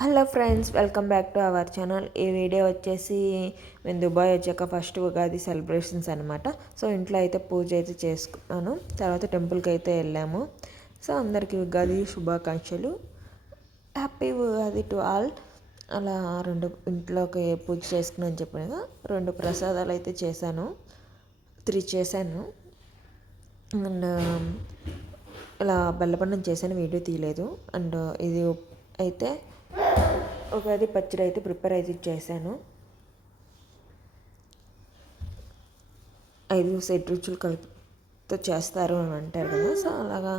Hello friends, welcome back to our channel. ఈ video వచ్చేసి మేము దుబాయ్ వచ్చాక ఫస్ట్ ఉగాది సెలబ్రేషన్స్ అనమాట. సో ఇంట్లో అయితే పూజ అయితే చేసుకున్నాను. తర్వాత టెంపుల్కి అయితే వెళ్ళాము. సో అందరికీ ఉగాది శుభాకాంక్షలు. Happy Ugadi to all. అలా ఇంట్లోకి పూజ చేసుకున్నాను చెప్పినగా 2 ప్రసాదాలు అయితే చేశాను. 3 చేశాను. అండ్ ఇలా బెల్లపన్నం చేశాను, వీడియో తీయలేదు. అండ్ ఇది అయితే ఉగాది పచ్చడి అయితే ప్రిపేర్ అయితే చేశాను. 5 షెడ్ రుచులు కలిపితో చేస్తారు అని అంటారు కదా. సో అలాగా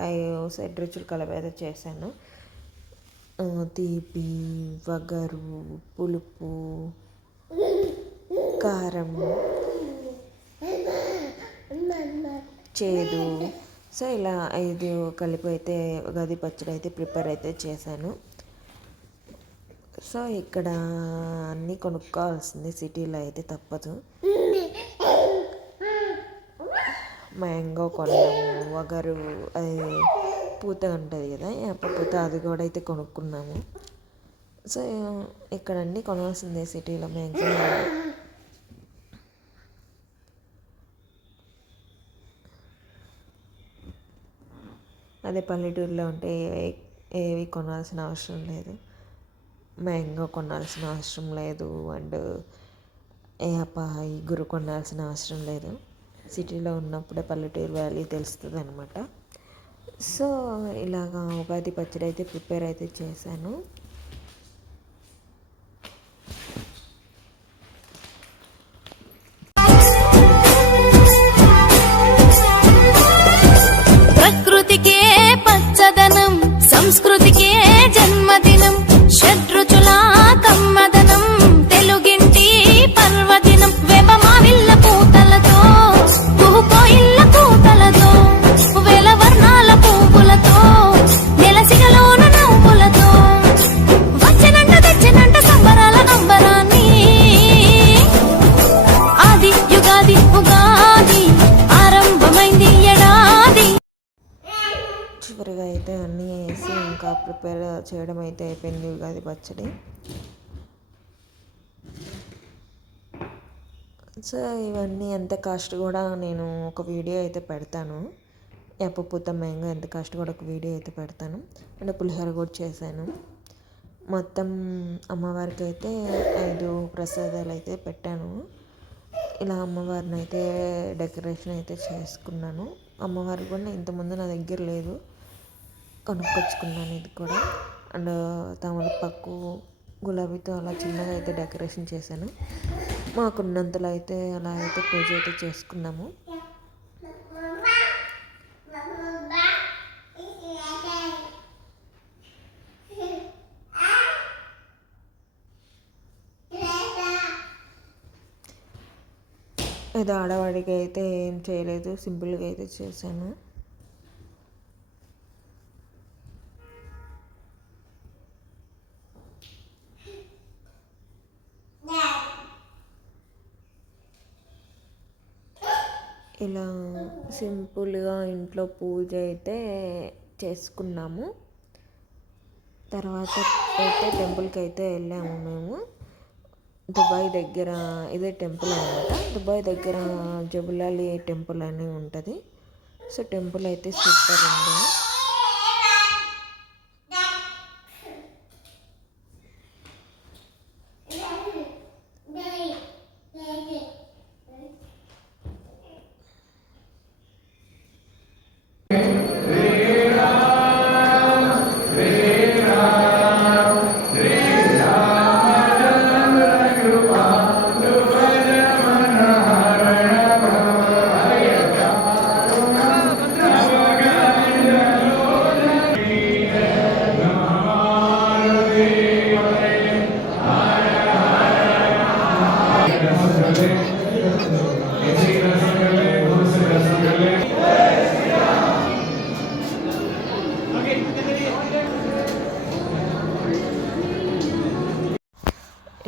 5 షెడ్ రుచులు కలిపి అయితే చేశాను. తీపి, వగరు, పులుపు, కారం, చేదు. సో ఇలా 5 కలిపి అయితే ఉగాది పచ్చడి అయితే ప్రిపేర్ అయితే చేశాను. సో ఇక్కడ అన్నీ కొనుక్కోవాల్సింది, సిటీలో అయితే తప్పదు. మ్యాంగో కొన్నాము, వగరు, అది పూత ఉంటుంది కదా, వేప పూత, అది కూడా అయితే కొనుక్కున్నాము. సో ఇక్కడ అన్నీ కొనాల్సిందే సిటీలో మ్యాక్సిమం. అదే పల్లెటూరులో ఉంటే ఏవి కొనాల్సిన అవసరం లేదు. మ్యాంగో కొనాల్సిన అవసరం లేదు. అండ్ ఏప ఇగురు కొనాల్సిన అవసరం లేదు. సిటీలో ఉన్నప్పుడే పల్లెటూరు వాల్యూ తెలుస్తుంది అనమాట. సో ఇలాగా ఉగాది పచ్చడి అయితే ప్రిపేర్ అయితే చేశాను. ప్రకృతికే పచ్చదనం, సంస్కృతికే జన్మదినం, షడ్రుచుల కమ్మదనం, తెలుగింటి పర్వదినం. వేపమావిళ్ళ పూతలతో, పువ్వుకోయిళ్ళ కూతలతో, వేల వర్ణాల పువ్వులతో, నెలసిగలోన నవ్వులతో, వచ్చనంట తెచ్చనంట సంబరాల అంబరాన్ని. ఆది యుగాది ఉగాది ఆరంభమైంది ఏడాది. చివరిగా అయితే అన్నీ వేసి ఇంకా ప్రిపేర్ చేయడం అయితే అయిపోయింది ఉగాది పచ్చడి. సో ఇవన్నీ ఎంత కాస్ట్ కూడా నేను ఒక వీడియో అయితే పెడతాను. వేపపూత మ్యాంగో ఎంత కాస్ట్ కూడా ఒక వీడియో అయితే పెడతాను. అండ్ పులిహోర కూడా చేశాను. మొత్తం అమ్మవారికి అయితే 5 ప్రసాదాలు అయితే పెట్టాను. ఇలా అమ్మవారిని అయితే డెకరేషన్ అయితే చేసుకున్నాను. అమ్మవారు కూడా ఇంతకుముందు నా దగ్గర లేదు, కొనుక్కొచ్చుకున్నాను ఇది కూడా. అండ్ తమలపాకు, గులాబీతో అలా చిన్నగా అయితే డెకరేషన్ చేశాను. మాకున్నంతలో అయితే అలా అయితే పూజ అయితే చేసుకున్నాము. ఇది ఆడవాడికి అయితే ఏం చేయలేదు, సింపుల్గా అయితే చేశాను. ఇలా సింపుల్గా ఇంట్లో పూజ అయితే చేసుకున్నాము. తర్వాత అయితే టెంపుల్కి అయితే వెళ్ళాము మేము. దుబాయ్ దగ్గర ఇదే టెంపుల్ అనమాట. దుబాయ్ దగ్గర జబులాలి టెంపుల్ అని ఉంటుంది. సో టెంపుల్ అయితే సూపర్ ఉంది.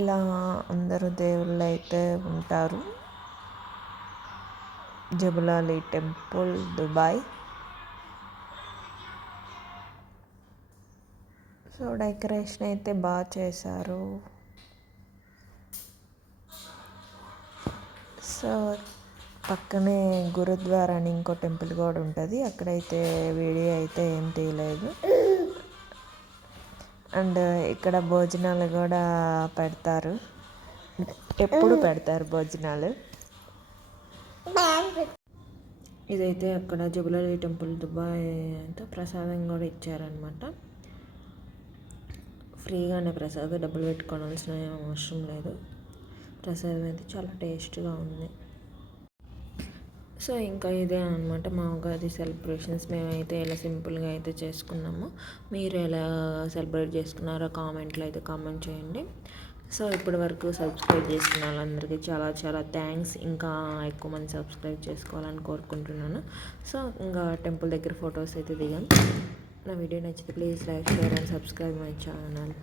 ఇలా అందరూ దేవుళ్ళు అయితే ఉంటారు. జబులాలి టెంపుల్, దుబాయ్. సో డెకరేషన్ అయితే బాగా చేశారు. సో పక్కనే గురుద్వారా అని ఇంకో టెంపుల్ కూడా ఉంటుంది. అక్కడైతే వీడియో అయితే ఏం తీయలేదు. అండ్ ఇక్కడ భోజనాలు కూడా పెడతారు, ఎప్పుడు పెడతారు భోజనాలు. ఇదైతే అక్కడ జుబులలి టెంపుల్ దుబాయ్ అంతా ప్రసాదం కూడా ఇచ్చారనమాట. ఫ్రీగానే ప్రసాదం, డబ్బులు పెట్టుకోవాల్సిన అవసరం లేదు. ప్రసాదం అయితే చాలా టేస్ట్గా ఉంది. సో ఇంకా ఇదే అనమాట మా ఉగాది సెలబ్రేషన్స్. మేమైతే ఇలా సింపుల్గా అయితే చేసుకున్నాము. మీరు ఎలా సెలబ్రేట్ చేసుకున్నారో కామెంట్లో అయితే కామెంట్ చేయండి. సో ఇప్పటి వరకు సబ్స్క్రైబ్ చేసుకున్న వాళ్ళందరికీ చాలా చాలా థ్యాంక్స్. ఇంకా ఎక్కువ మంది సబ్స్క్రైబ్ చేసుకోవాలని కోరుకుంటున్నాను. సో ఇంకా టెంపుల్ దగ్గర ఫొటోస్ అయితే దిగాం. నా వీడియో నచ్చితే please like, share and subscribe my channel.